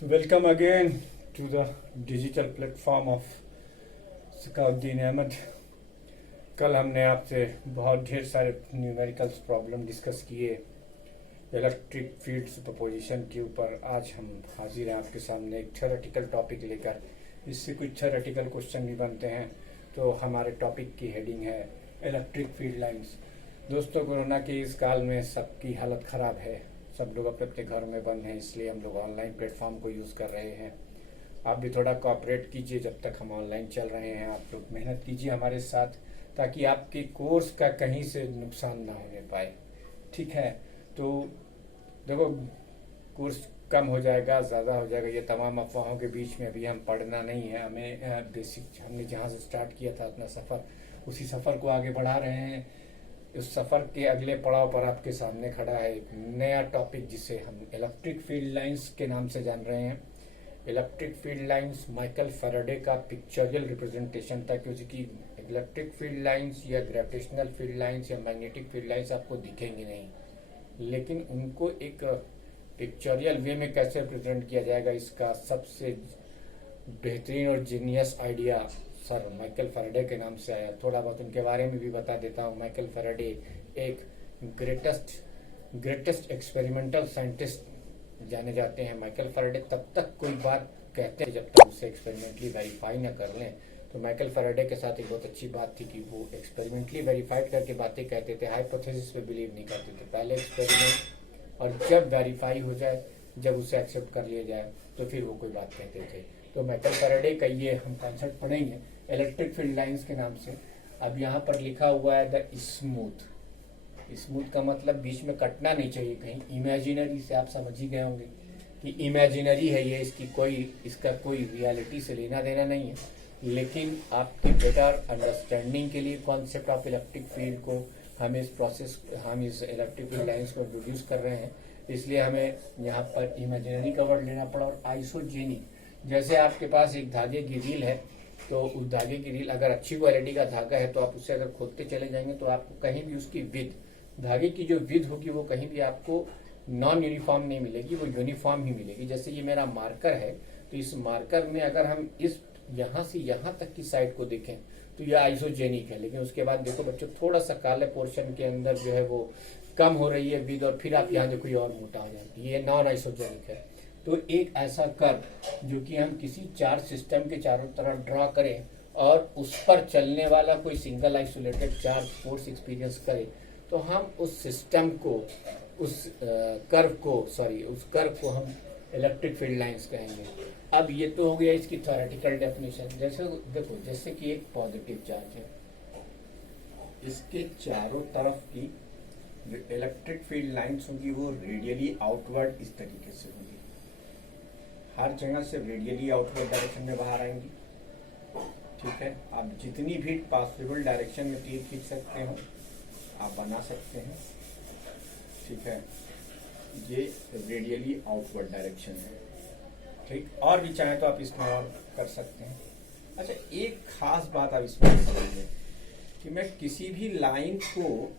तो welcome again to the digital platform of Sakauddin Ahmed. कल हमने आपसे बहुत ढेर सारे न्यूमेरिकल्स प्रॉब्लम डिस्कस किए इलेक्ट्रिक फील्ड सुपरपोजिशन के ऊपर। आज हम हाजिर हैं आपके सामने एक थ्योरेटिकल टॉपिक लेकर। इससे कुछ थ्योरेटिकल क्वेश्चन भी बनते हैं। तो हमारे टॉपिक की हेडिंग है इलेक्ट्रिक फील्ड लाइंस। दोस्तों, कोरोना के इस काल में सबकी हालत ख़राब है। सब लोग अपने अपने घर में बंद हैं, इसलिए हम लोग ऑनलाइन प्लेटफॉर्म को यूज़ कर रहे हैं। आप भी थोड़ा कोऑपरेट कीजिए जब तक हम ऑनलाइन चल रहे हैं। आप लोग मेहनत कीजिए हमारे साथ, ताकि आपके कोर्स का कहीं से नुकसान ना होने पाए। ठीक है, तो देखो, कोर्स कम हो जाएगा, ज़्यादा हो जाएगा, ये तमाम अफवाहों के बीच में अभी हम पढ़ना नहीं है। हमें बेसिक, हमने जहाँ से स्टार्ट किया था अपना सफ़र, उसी सफ़र को आगे बढ़ा रहे हैं। उस सफ़र के अगले पड़ाव पर आपके सामने खड़ा है एक नया टॉपिक, जिसे हम इलेक्ट्रिक फील्ड लाइंस के नाम से जान रहे हैं। Electric field lines Michael Faraday का पिक्चोरियल रिप्रेजेंटेशन था, क्योंकि इलेक्ट्रिक फील्ड लाइंस या ग्रेविटेशनल फील्ड लाइंस या मैग्नेटिक फील्ड लाइंस आपको दिखेंगी नहीं, लेकिन उनको एक पिक्चोरियल वे में कैसे रिप्रेजेंट किया जाएगा, इसका सबसे बेहतरीन और genius idea sir Michael Faraday के नाम से आया। थोड़ा बहुत उनके बारे में भी बता देता हूँ। माइकल फैराडे एक ग्रेटेस्ट एक्सपेरिमेंटल साइंटिस्ट जाने जाते हैं। माइकल फैराडे तब तक कोई बात कहते हैं जब तक उसे एक्सपेरिमेंटली वेरीफाई न कर लें। तो माइकल फैराडे के साथ एक बहुत अच्छी बात थी कि वो एक्सपेरिमेंटली वेरीफाइड करके बातें कहते थे, हाइपोथेसिस पे बिलीव नहीं करते थे। पहले एक्सपेरिमेंट, और जब वेरीफाई हो जाए, जब उसे एक्सेप्ट कर लिया जाए, तो फिर वो कोई बात कहते थे। तो माइकल फैराडे का ये हम कॉन्सेप्ट पढ़ेंगे इलेक्ट्रिक फील्ड लाइंस के नाम से। अब यहाँ पर लिखा हुआ है द स्मूथ। स्मूथ का मतलब बीच में कटना नहीं चाहिए कहीं। इमेजिनरी से आप समझ ही गए होंगे कि इमेजिनरी है ये, इसका कोई रियलिटी से लेना देना नहीं है। लेकिन आपकी बेटर अंडरस्टैंडिंग के लिए कॉन्सेप्ट ऑफ इलेक्ट्रिक फील्ड को हम इस इलेक्ट्रिक फील्ड लाइंस को इंट्रोड्यूस कर रहे हैं, इसलिए हमें यहाँ पर इमेजिनरी का वर्ड लेना पड़ा। और आइसोजेनिक, जैसे आपके पास एक धागे की रील है, तो उस धागे की रील अगर अच्छी क्वालिटी का धागा है, तो आप उससे अगर खोदते चले जाएंगे तो आपको कहीं भी उसकी विड्थ, धागे की जो विड्थ होगी, वो कहीं भी आपको नॉन यूनिफॉर्म नहीं मिलेगी, वो यूनिफॉर्म ही मिलेगी। जैसे ये मेरा मार्कर है, तो इस मार्कर में अगर हम इस यहाँ से यहाँ तक की साइड को देखें तो यह आइसोजेनिक है। लेकिन उसके बाद देखो बच्चों, थोड़ा सा काले पोर्शन के अंदर जो है वो कम हो रही है विड्थ, और फिर आप यहाँ देखो ये और मोटा हो जाती है, ये नॉन आइसोजेनिक है। तो एक ऐसा कर्व जो कि हम किसी चार्ज सिस्टम के चारों तरफ ड्रॉ करें और उस पर चलने वाला कोई single isolated charge force experience करें, तो हम उस सिस्टम को, उस कर्व को हम इलेक्ट्रिक फील्ड लाइंस कहेंगे। अब ये तो हो गया इसकी थ्योरेटिकल डेफिनेशन। जैसे देखो, जैसे कि एक पॉजिटिव चार्ज है, इसके चारों तरफ की इलेक्ट्रिक फील्ड लाइंस होंगी वो रेडियली आउटवर्ड इस तरीके से होंगी। हर जगह से रेडियली आउटवर्ड डायरेक्शन में बाहर आएंगी। ठीक है, आप जितनी भी पॉसिबल डायरेक्शन में तीर खींच सकते हो आप बना सकते हैं। ठीक है, ये रेडियली आउटवर्ड डायरेक्शन है। ठीक, और भी चाहे तो आप इसमें और कर सकते हैं। अच्छा, एक खास बात आप इसमें समझिए कि मैं किसी भी लाइन को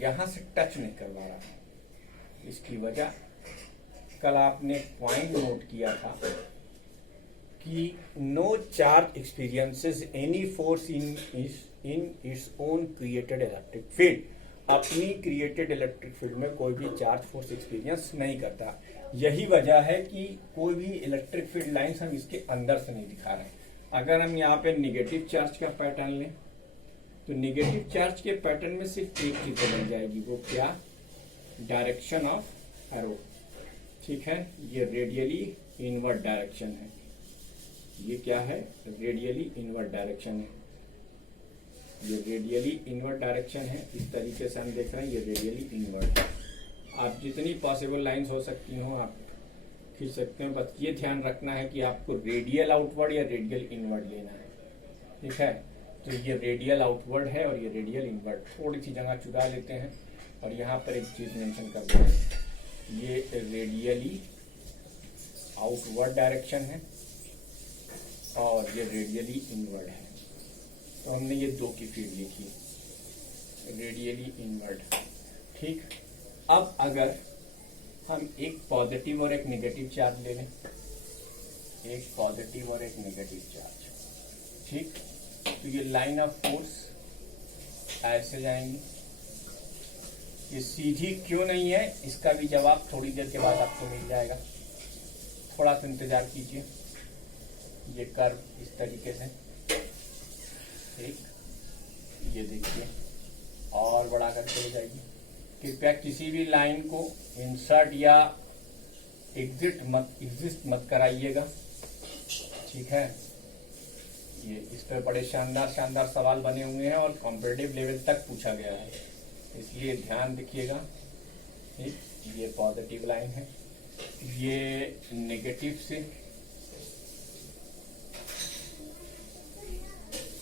यहां से टच नहीं करवा रहा। इसकी वजह, कल आपने पॉइंट नोट किया था कि no charge experiences any force in its own created electric field. अपनी क्रिएटेड इलेक्ट्रिक फील्ड में कोई भी चार्ज फोर्स एक्सपीरियंस नहीं करता। यही वजह है कि कोई भी इलेक्ट्रिक फील्ड लाइंस हम इसके अंदर से नहीं दिखा रहे। अगर हम यहाँ पे निगेटिव चार्ज का पैटर्न लें, तो निगेटिव चार्ज के पैटर्न में सिर्फ एक चीज बदल जाएगी, वो क्या? Direction of arrow. ठीक है, ये रेडियली इनवर्ड डायरेक्शन है। ये क्या है? रेडियली इनवर्ड डायरेक्शन है। ये रेडियली इनवर्ड डायरेक्शन है। इस तरीके से हम देख रहे हैं, ये रेडियली इनवर्ड। आप जितनी पॉसिबल लाइंस हो सकती हो आप खींच सकते हैं। बस ये ध्यान रखना है कि आपको रेडियल आउटवर्ड या रेडियल इनवर्ड लेना है। ठीक है, तो ये रेडियल आउटवर्ड है और ये रेडियल इनवर्ड। थोड़ी सी जगह चुरा लेते हैं और यहाँ पर एक चीज मेंशन कर देते हैं, ये रेडियली आउटवर्ड डायरेक्शन है और ये रेडियली इनवर्ड है। तो हमने ये दो की फील्ड लिखी, रेडियली इनवर्ड। ठीक, अब अगर हम एक पॉजिटिव और एक नेगेटिव चार्ज ले लें, एक पॉजिटिव और एक नेगेटिव चार्ज, ठीक। तो ये लाइन ऑफ फोर्स ऐसे जाएंगी, ये सीधी क्यों नहीं है इसका भी जवाब थोड़ी देर के बाद आपको मिल जाएगा, थोड़ा सा इंतजार कीजिए। ये कर्व इस तरीके से, ठीक, ये देखिए और बढ़ा करके हो जाएगी। कृपया किसी भी लाइन को इंसर्ट या एग्जिस्ट मत कराइएगा, ठीक है। ये इस पर बड़े शानदार शानदार सवाल बने हुए हैं और कॉम्पिटिटिव लेवल तक पूछा गया है, इसलिए ध्यान रखिएगा, ठीक। ये पॉजिटिव लाइन है, ये नेगेटिव से,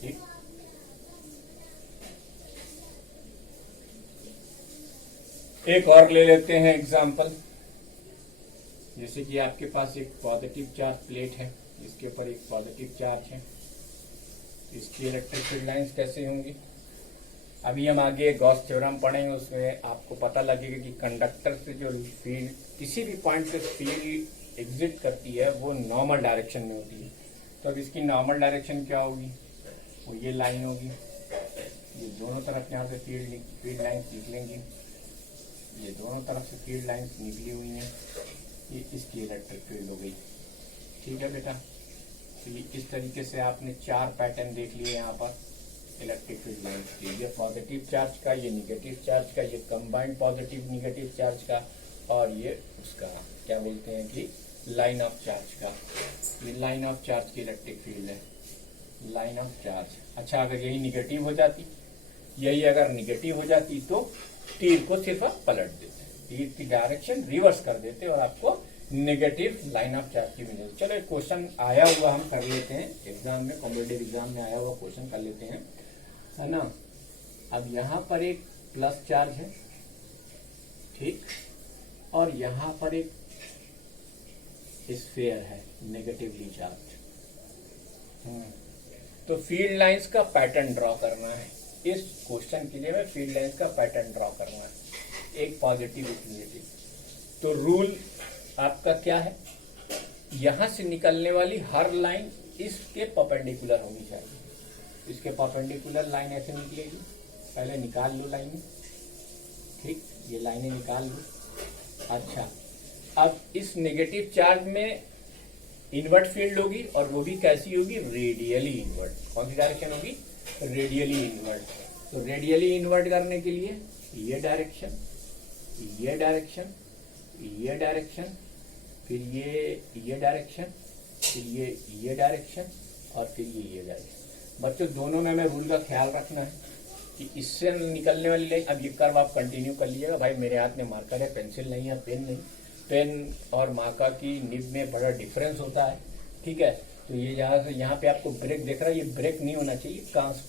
ठीक। एक और ले लेते हैं एग्जाम्पल, जैसे कि आपके पास एक पॉजिटिव चार्ज प्लेट है, इसके ऊपर एक पॉजिटिव चार्ज है, इसकी इलेक्ट्रिक फील्ड लाइंस कैसे होंगी। अभी हम आगे गॉस थ्योरम पढ़ेंगे, उसमें आपको पता लगेगा कि कंडक्टर से जो फील्ड किसी भी पॉइंट से फील्ड एग्जिट करती है वो नॉर्मल डायरेक्शन में होती है। तो अब इसकी नॉर्मल डायरेक्शन क्या होगी, वो ये लाइन होगी, ये दोनों तरफ यहाँ से फील्ड लाइन्स निकलेंगी, ये दोनों तरफ से फील्ड लाइन्स निकली हुई हैं, ये इसकी इलेक्ट्रिक फील्ड हो गई, ठीक है बेटा। तो ये इस तरीके से आपने 4 पैटर्न देख लिए यहाँ पर इलेक्ट्रिक फील्ड लाइन्स के, ये पॉजिटिव चार्ज का, ये निगेटिव चार्ज का, ये कंबाइंड पॉजिटिव निगेटिव चार्ज का, और ये उसका क्या बोलते हैं कि लाइन ऑफ चार्ज का। ये लाइन ऑफ चार्ज की इलेक्ट्रिक फील्ड है, लाइन ऑफ चार्ज। अच्छा, अगर यही निगेटिव हो जाती, यही अगर निगेटिव हो जाती तो तीर को सिर्फ आप पलट देते, तीर की डायरेक्शन रिवर्स कर देते और आपको नेगेटिव लाइन ऑफ चार्ज की मिलेगी। चलो एक क्वेश्चन आया हुआ हम कर लेते हैं एग्जाम में, कॉम्पिटिटिव एग्जाम में आया हुआ क्वेश्चन कर लेते हैं, है ना। अब यहाँ पर एक प्लस चार्ज है, ठीक, और यहाँ पर एक स्फीयर है नेगेटिवली चार्ज। तो फील्ड लाइंस का पैटर्न ड्रॉ करना है, इस क्वेश्चन के लिए हमें फील्ड लाइंस का पैटर्न ड्रॉ करना है, एक पॉजिटिव एक नेगेटिव। तो रूल आपका क्या है, यहां से निकलने वाली हर लाइन इसके परपेंडिकुलर होनी चाहिए, इसके परपेंडिकुलर लाइन ऐसे निकलेगी, पहले निकाल लो लाइन, ठीक, ये लाइनें निकाल लो। अच्छा, अब इस नेगेटिव चार्ज में इनवर्ट फील्ड होगी और वो भी कैसी होगी, रेडियली इनवर्ट। कौन सी डायरेक्शन होगी, रेडियली इनवर्ट। तो रेडियली इनवर्ट करने के लिए ये डायरेक्शन, ये डायरेक्शन, ये डायरेक्शन, फिर ये डायरेक्शन, फिर ये डायरेक्शन, और फिर ये डायरेक्शन। बच्चों दोनों में हमें रूल का ख्याल रखना है कि इससे निकलने वाली लाइन, अब ये कर्व आप कंटिन्यू कर लीजिएगा। भाई मेरे हाथ में मार्कर है, पेंसिल नहीं है, पेन नहीं, पेन और मार्कर की निब में बड़ा डिफरेंस होता है, ठीक है। तो ये जहाँ से यहाँ पे आपको ब्रेक दिख रहा है, ये ब्रेक नहीं होना चाहिए,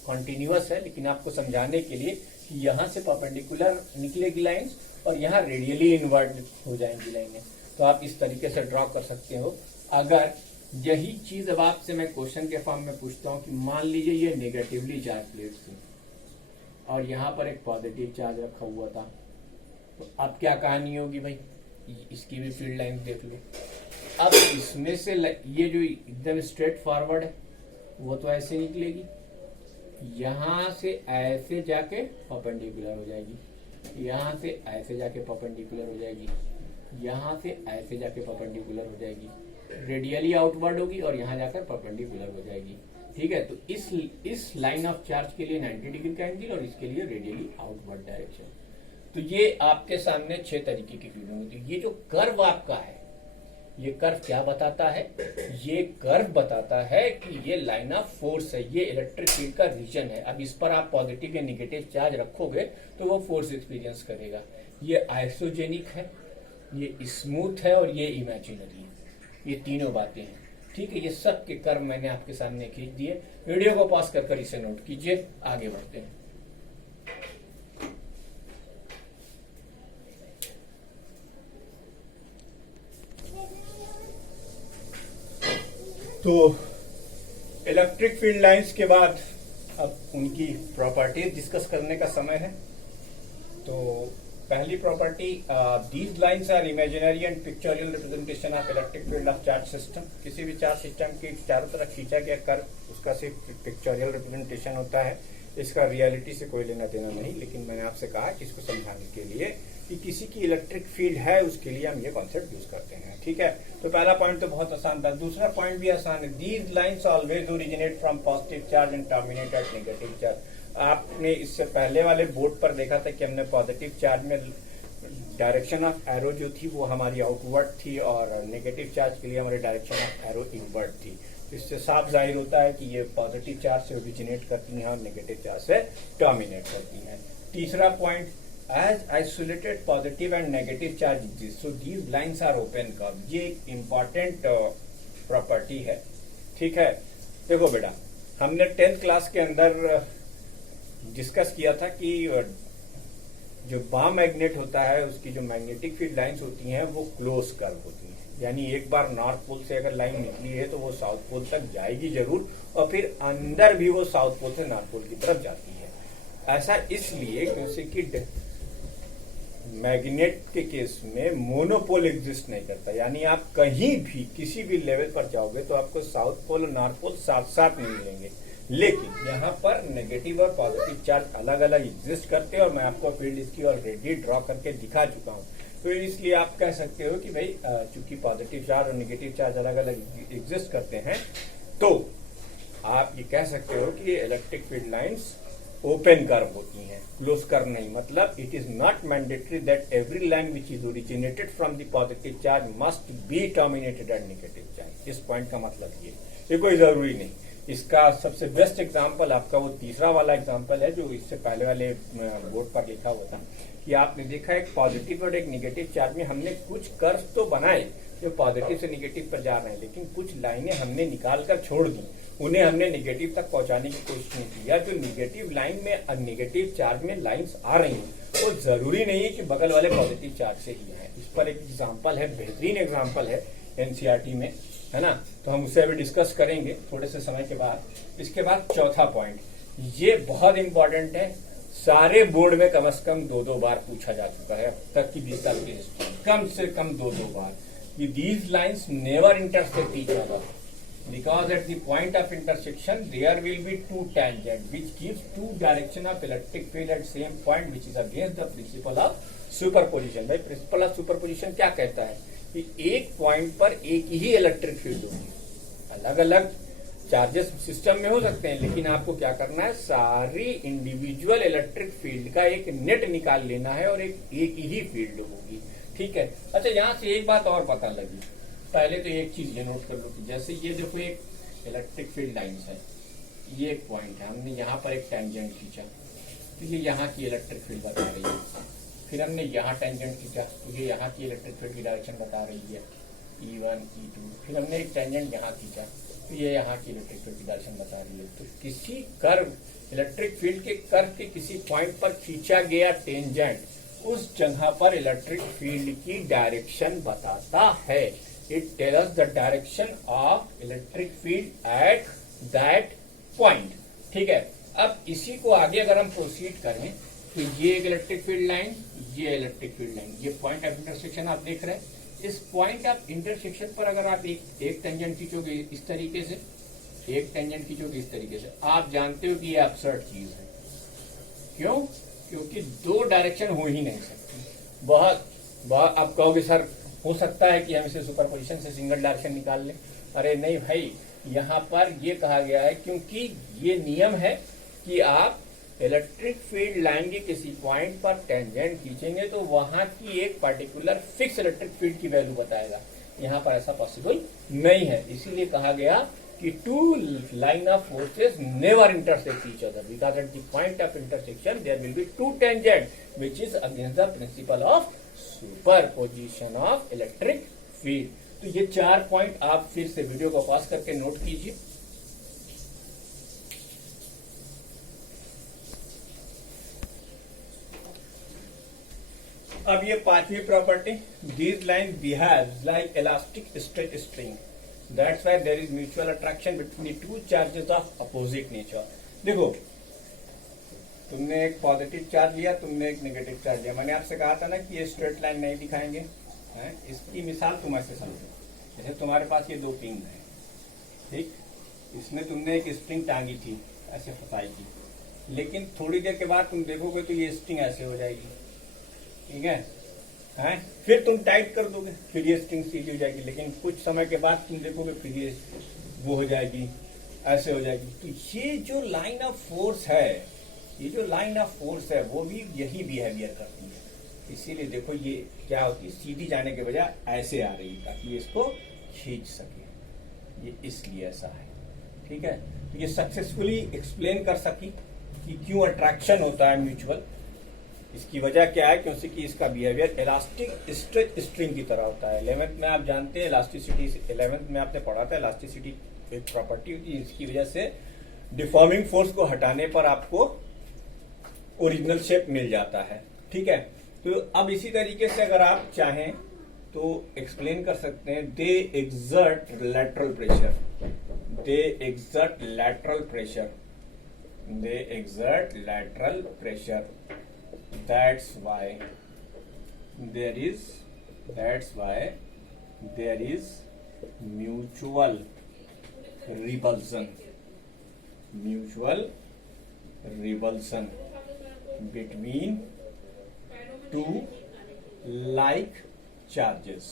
कॉन्टिन्यूअस है, लेकिन आपको समझाने के लिए कि यहाँ से परपेंडिकुलर निकलेगी लाइन्स और यहाँ रेडियली इनवर्ट हो जाएंगी लाइनें। तो आप इस तरीके से ड्रॉ कर सकते हो। अगर यही चीज अब आपसे मैं क्वेश्चन के फॉर्म में पूछता हूँ कि मान लीजिए ये नेगेटिवली चार्ज प्लेट थी और यहाँ पर एक पॉजिटिव चार्ज रखा हुआ था, तो अब क्या कहानी होगी भाई, इसकी भी फील्ड लाइन देख लो। अब इसमें से ये जो एकदम स्ट्रेट फॉरवर्ड है वो तो ऐसे निकलेगी, यहां से ऐसे जाके परपेंडिकुलर हो जाएगी, यहां से ऐसे जाके परपेंडिकुलर हो जाएगी, यहां से ऐसे जाके परपेंडिकुलर हो जाएगी, रेडियली आउटवर्ड होगी और यहां जाकर परपेंडिकुलर हो जाएगी, ठीक है। तो इस लाइन ऑफ चार्ज के लिए 90 डिग्री का एंगल और इसके लिए रेडियली आउटवर्ड डायरेक्शन। तो ये आपके सामने 6 तरीके की फील्ड होगी। तो ये जो कर्व आपका है, ये कर्व क्या बताता है, ये कर्व बताता है कि ये लाइन ऑफ फोर्स है, ये इलेक्ट्रिक फील्ड का रीजन है। अब इस पर आप पॉजिटिव या नेगेटिव चार्ज रखोगे तो वो फोर्स एक्सपीरियंस करेगा। ये आइसोजेनिक है, ये स्मूथ है और ये इमेजिनरी है, ये तीनों बातें हैं, ठीक है। ये सब के कर्व मैंने आपके सामने खींच दिए। वीडियो को पॉज कर इसे नोट कीजिए, आगे बढ़ते हैं। तो इलेक्ट्रिक फील्ड लाइंस के बाद अब उनकी प्रॉपर्टीज डिस्कस करने का समय है। तो पहली property, these lines are imaginary and pictorial representation of electric field of charge system. किसी भी चार्ज सिस्टम की चारों तरफ खींचा गया कर्व उसका सिर्फ पिक्चोरियल रिप्रेजेंटेशन होता है, इसका रियलिटी से कोई लेना देना नहीं। लेकिन मैंने आपसे कहा कि इसको समझाने के लिए कि किसी की इलेक्ट्रिक फील्ड है उसके लिए हम ये कॉन्सेप्ट यूज करते हैं, ठीक है। तो पहला पॉइंट तो बहुत आसान था, दूसरा पॉइंट भी आसान है। These lines always originate from positive charge and terminate at negative charge. आपने इससे पहले वाले बोर्ड पर देखा था कि हमने पॉजिटिव चार्ज में डायरेक्शन ऑफ एरो जो थी वो हमारी आउटवर्ड थी और नेगेटिव चार्ज के लिए हमारी डायरेक्शन ऑफ एरो इनवर्ड थी। इससे साफ जाहिर होता है कि ये पॉजिटिव चार्ज से ओरिजिनेट करती हैं और नेगेटिव चार्ज से टर्मिनेट करती हैं। तीसरा point, as isolated positive and negative charge exist so these lines are open curve. ये एक इंपॉर्टेंट प्रॉपर्टी है, ठीक है। देखो बेटा, हमने 10th क्लास के अंदर डिस्कस किया था कि जो बाम मैग्नेट होता है उसकी जो मैग्नेटिक फील्ड लाइंस होती हैं वो क्लोज कर्व होती हैं, यानी एक बार नॉर्थ पोल से अगर लाइन निकली है तो वो साउथ पोल तक जाएगी जरूर और फिर अंदर भी वो साउथ पोल से नॉर्थ पोल की तरफ जाती है। ऐसा इसलिए क्योंकि मैग्नेट के केस में मोनोपोल एग्जिस्ट नहीं करता, यानी आप कहीं भी किसी भी लेवल पर जाओगे तो आपको साउथ पोल और नॉर्थ पोल साथ साथ नहीं मिलेंगे। लेकिन यहाँ पर नेगेटिव और पॉजिटिव चार्ज अलग अलग एग्जिस्ट करते हैं और मैं आपको फील्ड इसकी ऑलरेडी ड्रॉ करके दिखा चुका हूँ। तो इसलिए आप कह सकते हो कि भाई चूंकि पॉजिटिव चार्ज और नेगेटिव चार्ज अलग अलग एग्जिस्ट करते हैं तो आप ये कह सकते हो कि electric field lines open curve होती हैं, क्लोज कर्व नहीं। मतलब it is not mandatory that every line which is originated from the positive charge must be terminated at negative charge. इस पॉइंट का मतलब ये कोई जरूरी नहीं। इसका सबसे बेस्ट एग्जांपल आपका वो तीसरा वाला एग्जांपल है जो इससे पहले वाले बोर्ड पर लिखा हुआ था कि आपने देखा एक पॉजिटिव और एक नेगेटिव चार्ज में हमने कुछ कर्व तो बनाए जो पॉजिटिव से नेगेटिव पर जा रहे हैं, लेकिन कुछ लाइनें हमने निकाल कर छोड़ दी, उन्हें हमने नेगेटिव तक पहुंचाने की कोशिश नहीं की। या जो नेगेटिव लाइन में नेगेटिव चार्ज में लाइंस आ रही हैं वो जरूरी नहीं है कि बगल वाले पॉजिटिव चार्ज से ही आए। इस पर एक एग्जाम्पल है, बेहतरीन एग्जाम्पल है एनसीईआरटी में, है ना। तो हम उसे अभी डिस्कस करेंगे थोड़े से समय के बाद। इसके बाद चौथा पॉइंट, ये बहुत इंपॉर्टेंट है, सारे बोर्ड में कम से कम 2-2 बार पूछा जा चुका है अब तक की 20 साल की हिस्ट्री, कम से कम 2-2 बार कि these lines never intersect each other because at the point of intersection there will be two tangent which gives two direction of electric field at same point which is against the principle of superposition। भाई principal of superposition क्या कहता है कि एक point पर एक ही electric field होगी, अलग अलग चार्जेस सिस्टम में हो सकते हैं, लेकिन आपको क्या करना है, सारी इंडिविजुअल इलेक्ट्रिक फील्ड का एक नेट निकाल लेना है और एक ही फील्ड होगी, ठीक है। अच्छा, यहाँ से एक बात और पता लगी, पहले तो एक चीज ये नोट कर लो कि जैसे ये देखो एक इलेक्ट्रिक फील्ड लाइंस है, ये एक पॉइंट है, हमने यहाँ पर एक टेंजेंट खींचा तो ये यहाँ की इलेक्ट्रिक फील्ड बता रही है। फिर हमने यहाँ टेंजेंट खींचा तो ये यहाँ की इलेक्ट्रिक फील्ड की डायरेक्शन बता रही है E1 E2। फिर हमने एक टेंजेंट यहाँ खींचा तो ये यहाँ की इलेक्ट्रिक फील्ड की डायरेक्शन बता रही है। तो किसी कर्व इलेक्ट्रिक फील्ड के कर्व के किसी पॉइंट पर खींचा गया टेंजेंट उस जगह पर इलेक्ट्रिक फील्ड की डायरेक्शन बताता है। It tells us the direction of electric field at that point, ठीक है। अब इसी को आगे अगर हम प्रोसीड करें तो ये एक इलेक्ट्रिक फील्ड लाइन, ये इलेक्ट्रिक फील्ड लाइन, ये पॉइंट ऑफ इंटरसेक्शन आप देख रहे हैं। इस पॉइंट ऑफ इंटरसेक्शन पर अगर आप एक टेंजेंट खींचोगे इस तरीके से, एक टेंजेंट खींचोगे इस तरीके से, आप जानते हो कि ये absurd चीज है। क्यों? क्योंकि दो डायरेक्शन हो ही नहीं सकती। बहुत आप कहोगे सर हो सकता है कि हम इसे सुपरपोजिशन से सिंगल डायरेक्शन निकाल लें। अरे नहीं भाई, यहाँ पर ये कहा गया है क्योंकि ये नियम है कि आप इलेक्ट्रिक फील्ड लाइन के किसी पॉइंट पर टेंजेंट खींचेंगे तो वहां की एक पर्टिकुलर फिक्स इलेक्ट्रिक फील्ड की वैल्यू बताएगा। यहाँ पर ऐसा पॉसिबल नहीं है, इसीलिए कहा गया कि two line of forces never intersect each other because at the point of intersection there will be two tangent which is against the principle of superposition of electric field. तो ये 4 पॉइंट आप फिर से वीडियो को pause करके note कीजिए। अब ये 5वीं property, these line behaves like elastic straight string that's why there is mutual attraction between two charges of opposite nature. देखो तुमने एक पॉजिटिव चार्ज लिया, तुमने एक नेगेटिव चार्ज लिया। मैंने आपसे कहा था ना कि ये स्ट्रेट लाइन नहीं दिखाएंगे, हैं? इसकी मिसाल तुम ऐसे समझो, जैसे तुम्हारे पास ये दो पिन है, ठीक, इसमें तुमने एक स्प्रिंग टांगी थी, ऐसे फंसाई थी, लेकिन थोड़ी देर के बाद तुम देखोगे तो ये स्प्रिंग ऐसे हो जाएगी, ठीक है, हैं? फिर तुम टाइट कर दोगे, फिर ये स्प्रिंग सीधी हो जाएगी, लेकिन कुछ समय के बाद तुम देखोगे फिर ये वो हो जाएगी, ऐसे हो जाएगी। तो ये जो लाइन ऑफ फोर्स है, ये जो लाइन ऑफ फोर्स है वो भी यही बिहेवियर करती है। इसीलिए देखो ये क्या होती है, सीधी जाने के बजाय ऐसे आ रही है ताकि ये इसको खींच सके, ये इसलिए ऐसा है, ठीक है। तो ये सक्सेसफुली एक्सप्लेन कर सकी कि क्यों अट्रैक्शन होता है म्यूचुअल। इसकी वजह क्या है, क्योंकि कि इसका बिहेवियर इलास्टिक स्ट्रेच स्ट्रिंग की तरह होता है। 11th में आप जानते हैं इलास्टिसिटी, 11th में आपने पढ़ा था इलास्टिसिटी एक प्रॉपर्टी होती है, इसकी वजह से डिफॉर्मिंग फोर्स को हटाने पर आपको ओरिजिनल शेप मिल जाता है, ठीक है। तो अब इसी तरीके से अगर आप चाहें तो एक्सप्लेन कर सकते हैं, they exert lateral pressure, they exert lateral pressure, they exert lateral pressure, that's why there is mutual repulsion between two like charges,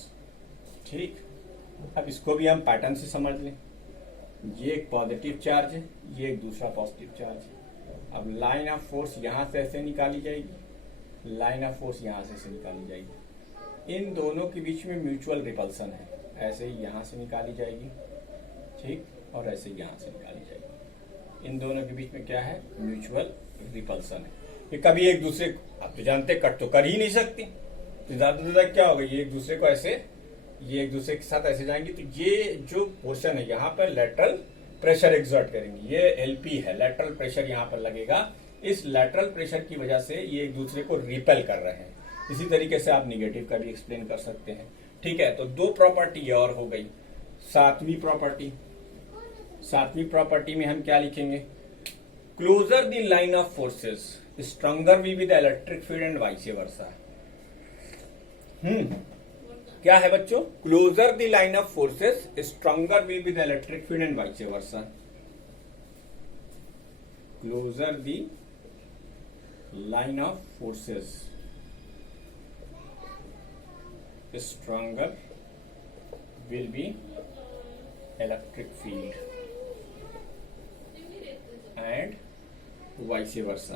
ठीक। अब इसको भी हम पैटर्न से समझ लें, ये एक पॉजिटिव चार्ज है, ये एक दूसरा पॉजिटिव चार्ज है। अब लाइन ऑफ फोर्स यहां से ऐसे निकाली जाएगी, लाइन ऑफ फोर्स यहां से निकाली जाएगी, इन दोनों के बीच में म्यूचुअल रिपल्सन है, ऐसे ही यहां से निकाली जाएगी, ठीक, और ऐसे यहां से निकाली जाएगी। इन दोनों के बीच में क्या है, म्यूचुअल रिपल्सन है। ये कभी एक दूसरे, आप तो जानते कट तो कर ही नहीं सकती, तो ज्यादा से ज्यादा क्या होगा, ये एक दूसरे को ऐसे, ये एक दूसरे के साथ ऐसे जाएंगे, तो ये जो पोर्शन है यहाँ पर लेटरल प्रेशर एक्सर्ट करेंगे, ये एलपी है, लेटरल प्रेशर यहाँ पर लगेगा। इस लेटरल प्रेशर की वजह से ये एक दूसरे को रिपेल कर रहे हैं। इसी तरीके से आप निगेटिव का भी एक्सप्लेन कर सकते हैं, ठीक है। तो दो प्रॉपर्टी और हो गई। सातवीं प्रॉपर्टी में हम क्या लिखेंगे, closer the line of forces stronger will be the electric field and vice versa. क्या है बच्चों, closer the line of forces stronger will be the electric field and vice versa. Closer the line of forces stronger will be electric field and vice versa.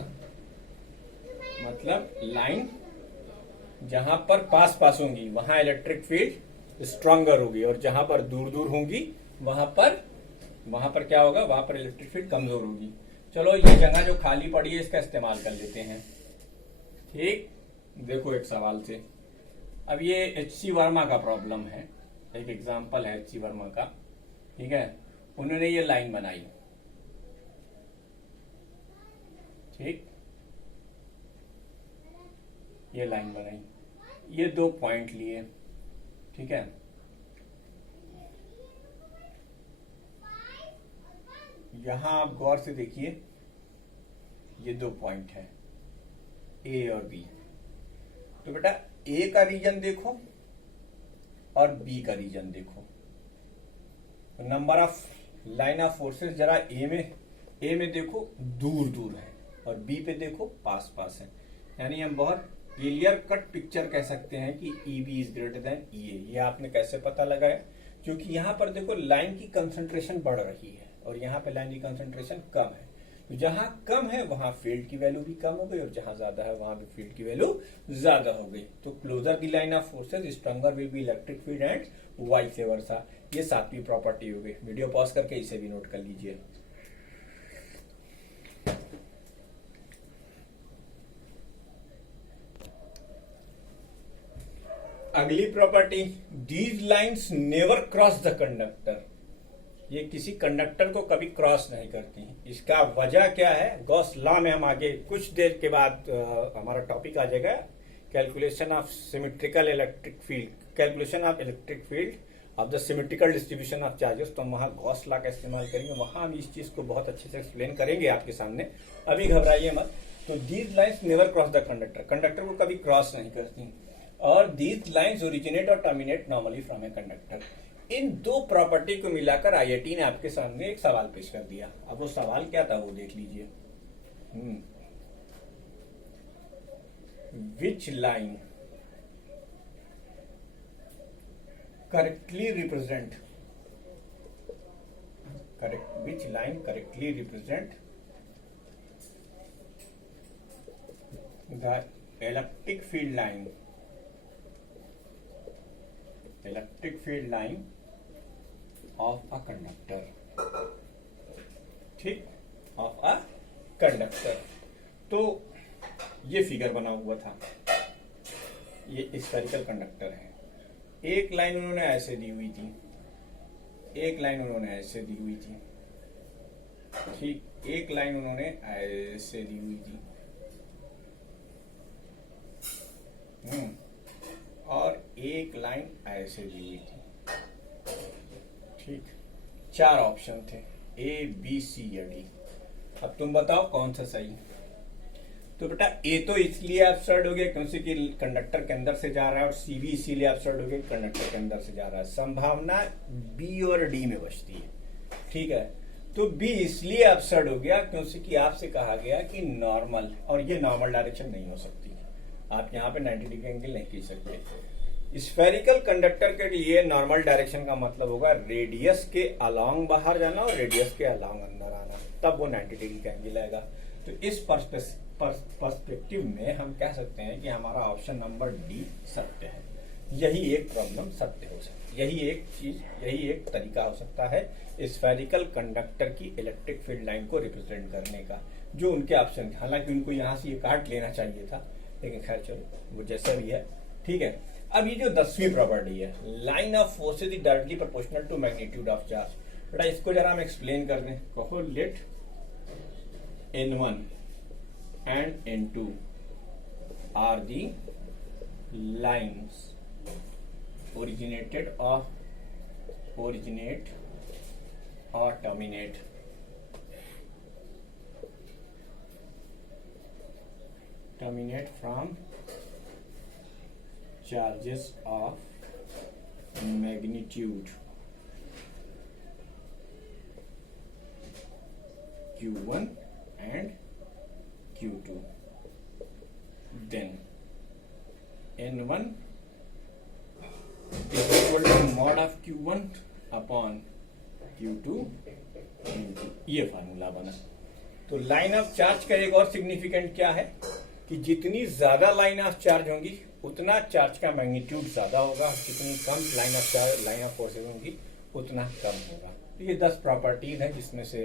मतलब line जहां पर पास पास होंगी वहां electric field stronger होगी, और जहां पर दूर दूर होंगी वहां पर क्या होगा, वहां पर इलेक्ट्रिक फील्ड कमजोर होगी। चलो ये जगह जो खाली पड़ी है इसका इस्तेमाल कर लेते हैं, ठीक। देखो एक सवाल से, अब ये एच.सी. वर्मा का प्रॉब्लम है, एक एग्जांपल है एच.सी. वर्मा का, ठीक है। उन्होंने ये लाइन बनाई, ठीक, ये लाइन बनाई, ये दो पॉइंट लिए, ठीक है। यहां आप गौर से देखिए, ये दो पॉइंट है ए और बी। तो बेटा ए का रीजन देखो और बी का रीजन देखो। Number of line of forces जरा ए में देखो दूर दूर है और बी पे देखो पास पास है, यानी हम बहुत क्लियर कट पिक्चर कह सकते हैं कि E B is greater than E A. ये आपने कैसे पता लगाया, क्योंकि यहां पर देखो लाइन की कंसंट्रेशन बढ़ रही है और यहाँ पे लाइन की कंसंट्रेशन कम है। तो जहां कम है वहां फील्ड की वैल्यू भी कम हो गई और जहां ज्यादा है वहां भी फील्ड की वैल्यू ज्यादा हो गई। तो closer the line of forces stronger will be electric field and vice versa. ये सातवीं प्रॉपर्टी हो गई। वीडियो पॉज करके इसे भी नोट कर लीजिए। अगली property, these lines never cross the conductor. ये किसी कंडक्टर को कभी क्रॉस नहीं करती। इसका वजह क्या है, गॉस लॉ में हम आगे कुछ देर के बाद हमारा टॉपिक आ जाएगा, calculation of symmetrical electric field, calculation of electric field of the symmetrical distribution of charges. तो हम वहां गॉस लॉ का इस्तेमाल करेंगे, वहां हम इस चीज को बहुत अच्छे से एक्सप्लेन करेंगे आपके सामने। अभी घबराइए मत, तो these lines never cross the conductor, conductor को कभी क्रॉस नहीं करती, और दीज लाइन्स ओरिजिनेट और terminate normally from a conductor. इन दो प्रॉपर्टी को मिलाकर आईआईटी ने आपके सामने एक सवाल पेश कर दिया। अब वो सवाल क्या था वो देख लीजिए। Which line correctly represent which line correctly represent the electric field line of a conductor, ठीक, of a conductor। तो ये फिगर बना हुआ था, ये स्फेरिकल कंडक्टर है, एक लाइन उन्होंने ऐसे दी हुई थी, एक लाइन उन्होंने ऐसे दी हुई थी, ठीक, एक लाइन उन्होंने ऐसे दी हुई थी, और एक लाइन ऐसे दी हुई थी, ठीक। 4 ऑप्शन थे, ए बी सी या डी। अब तुम बताओ कौन सा सही। तो बेटा ए तो इसलिए एब्सर्ड हो गया क्योंकि कंडक्टर के अंदर से जा रहा है, और सी भी इसीलिए एब्सर्ड हो गया कंडक्टर के अंदर से जा रहा है। संभावना बी और डी में बचती है, ठीक है। तो बी इसलिए एब्सर्ड हो गया क्योंकि आपसे कहा गया कि नॉर्मल, और ये नॉर्मल डायरेक्शन नहीं हो सकती, आप यहाँ पे 90 डिग्री एंगल नहीं खींच सकते। स्फेरिकल कंडक्टर के लिए नॉर्मल डायरेक्शन का मतलब होगा रेडियस के अलोंग बाहर जाना और रेडियस के अलोंग अंदर आना, तब वो 90 डिग्री का एंगल आएगा। तो इस पर्सपेक्टिव में हम कह सकते हैं कि हमारा ऑप्शन नंबर डी सत्य है। यही एक प्रॉब्लम सत्य हो सकती है, यही एक तरीका हो सकता है स्फेरिकल कंडक्टर की इलेक्ट्रिक फील्ड लाइन को रिप्रेजेंट करने का, जो उनके ऑप्शन थे। हालांकि उनको यहाँ से ये काट लेना चाहिए था, लेकिन खैर चलो वो जैसा भी है, ठीक है। अब ये जो 10वीं प्रॉपर्टी है, line of force is directly proportional to magnitude of charge, बेटा इसको जरा हम एक्सप्लेन कर दें। कहो let N1 and N2 are the lines originate or terminate from charges of magnitude Q1 and Q2, then N1 is equal to mod of Q1 upon Q2 into, ये formula बना। तो लाइन ऑफ चार्ज का एक और significant क्या है कि जितनी ज्यादा लाइन ऑफ चार्ज होंगी उतना चार्ज का मैग्नीट्यूड ज्यादा होगा, जितनी कम लाइन ऑफ फोर्सेज होंगी उतना कम होगा। तो ये 10 प्रॉपर्टीज हैं जिसमें से